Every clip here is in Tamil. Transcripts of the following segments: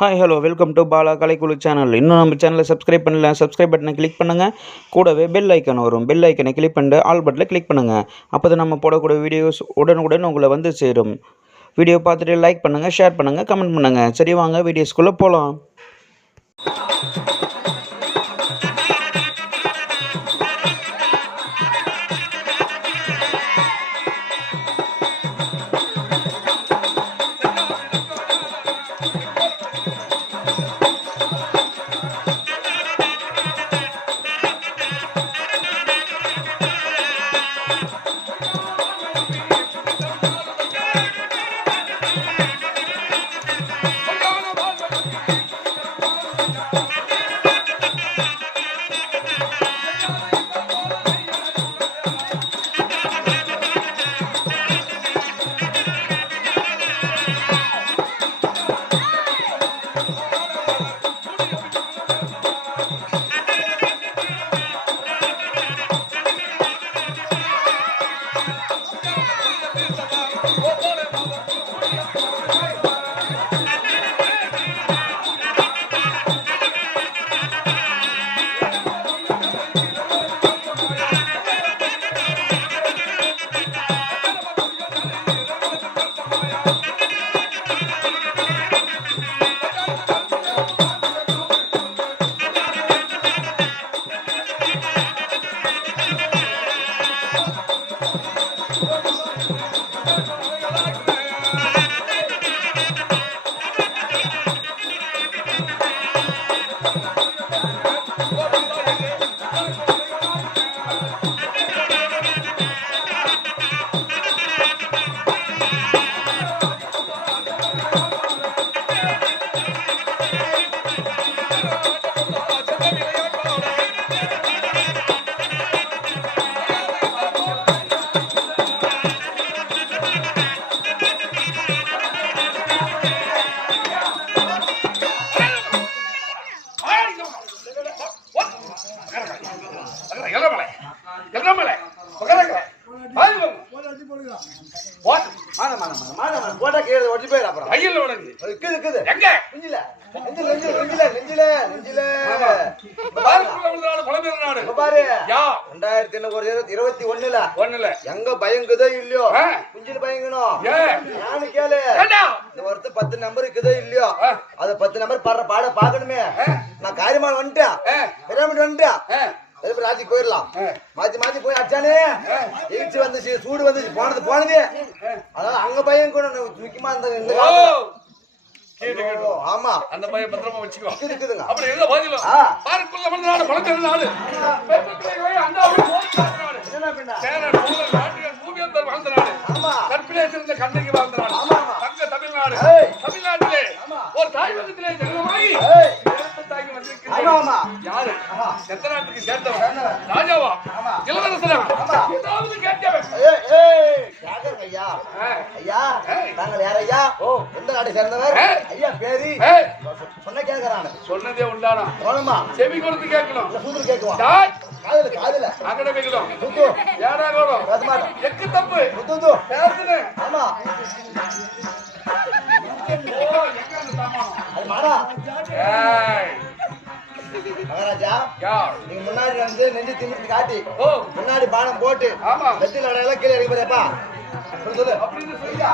Hi hello welcome to Bala Kalaikuzhu channel. இன்னும் நம்ம சேனலை சப்ஸ்கிரைப் பண்ணல, சப்ஸ்கிரைப் பட்டனை கிளிக் பண்ணுங்கள். கூடவே பெல் ஐக்கன் வரும், பெல் ஐக்கனை கிளிக் பண்ணிட்டு ஆல் பட்டனில் கிளிக் பண்ணுங்கள். அப்போ தான் நம்ம போடக்கூடிய வீடியோஸ் உடனுக்குடன் உங்களை வந்து சேரும். வீடியோ பார்த்துட்டு லைக் பண்ணுங்கள், ஷேர் பண்ணுங்கள், கமெண்ட் பண்ணுங்கள். சரி, வாங்க வீடியோஸ்குள்ளே போகலாம். எங்க பயங்குதோ இல்லையோ குஞ்சில் பயங்கணும். நானு கேளு, இந்த வருஷம் 10 நம்பர் இருக்குதோ இல்லையோ, அது 10 நம்பர் பாட பாக்கணுமே. நான் காரியமா வந்துட்டேன், பெருமாள் வந்துட்டேன், ராஜிக்கு போயிடலாம். மாத்தி போய் அடிச்சானே, எயிச்சு வந்துச்சு, சூடு வந்துச்சு, போனது. அதனால அங்க பயங்கணும் முக்கியமா. இந்த ஆமா, அந்த பையன் பத்திரமா வச்சுக்கோ. இருக்குதுங்க. அப்புறம் எங்க பாதிலும் பார்க்குள்ள வந்து நாடு பழக்கம் நாடு கண்ணைக்கு வாழ்ந்த நாடு தங்க தமிழ்நாடு. தமிழ்நாட்டிலே ஒரு தாய்வகத்திலே ஜெகமாயி தாய்க்கு வந்திருக்கிறது. யாரு எந்த நாட்டுக்கு சேர்ந்தவன்? ராஜாவா இளவரசனா? ஏதாவது கேட்டவன்? ஐயா ஐயா, நாங்கள் யார் ஐயா? எந்த நாட்டை சேர்ந்தவர் ஐயா? பேரு சொன்ன கேட்கிறான். சொன்னதே உண்டானா? போனமா செவி கொடுத்து கேட்கணும், சூது கேட்கணும். காதுல அகட வைக்கணும். சுத்து ஏடா கோடும் பேசமாட்டோம். எக்கு தப்பு சுத்து பேசுனே. ஆமா அது மாடா. ஏய் மகாராஜா, நீங்க முன்னாடி வந்து நெஞ்சு திமிர்த்து காட்டி முன்னாடி பானம் போட்டு வெற்றில அடையாளம் கீழே இறங்கி போறப்பா சொல்லு. அப்படின்னு சொல்லியா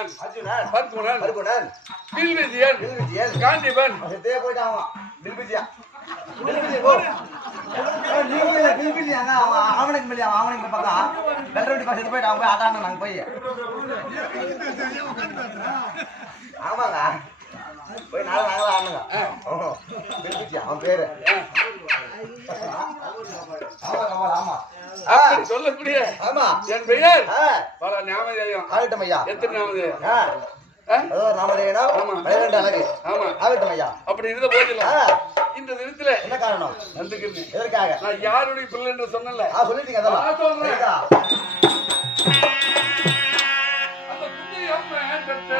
அர்ஜுனன் அர்ஜுனன் பத்மனன் பருகுணன் வில்விதியன் வில்விதியன் காண்டிபன் அதே போயிட்டான் வில்விதியா வில்விதியா போ நீங்க வில்விதியாங்க அவனுக்கு மில்லியா அவனுக்கு பார்த்தா வெள்ளரோட்டி பாசத்து போயிட்டு அவங்க போய் ஆட்டாங்க நாங்க போய் ஆமாங்க போய் நாங்களும் ஆடுங்க வில்விதியா அவன் பேரு ஆமா ஆமா அப்படி சொல்லக்கூடிய ஆமா என் பெயர் பல ஞாபகம் ஆகட்டும் ஐயா எத்தனாவது நாமதேனா ஆமா 12 அழகு ஆமா ஆகட்டும் ஐயா அப்படி இருந்த போதிலும் இந்த தினத்துல என்ன காரணம் வந்துக்கிறேன் எதற்காக நான் யாருடைய பிள்ளை என்று சொன்னல சொல்லிட்டீங்க அதெல்லாம் சரிதா? அந்த குந்தி அம்மா பெற்ற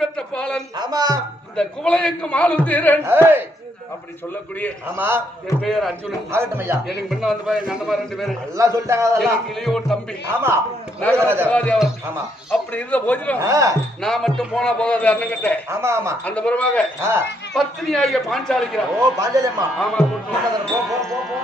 பெற்ற பாலன் ஆமா இந்த குவளையங்கும் ஆளும் தீரன் ஏய் அப்படி சொல்லக்கூடிய ஆமா என் பெயர் அர்ஜுனன் ஆகட்டும் ஐயா எனக்கு முன்ன வந்து பாரு எங்க அண்ணமா 2 பேரு எல்லாம் சொல்லிட்டாங்க அதெல்லாம் எனக்கு இளையோர் தம்பி ஆமா நாகராஜாவர் ஆமா அப்படி இருந்த போதிலும் நான் மட்டும் போனா போகாது அண்ணங்கிட்ட ஆமா ஆமா அந்த புறமாக பத்தினியாகிய பாஞ்சாலிக்கிறான் ஓ பாஞ்சாலி அம்மா ஆமா போ போ போ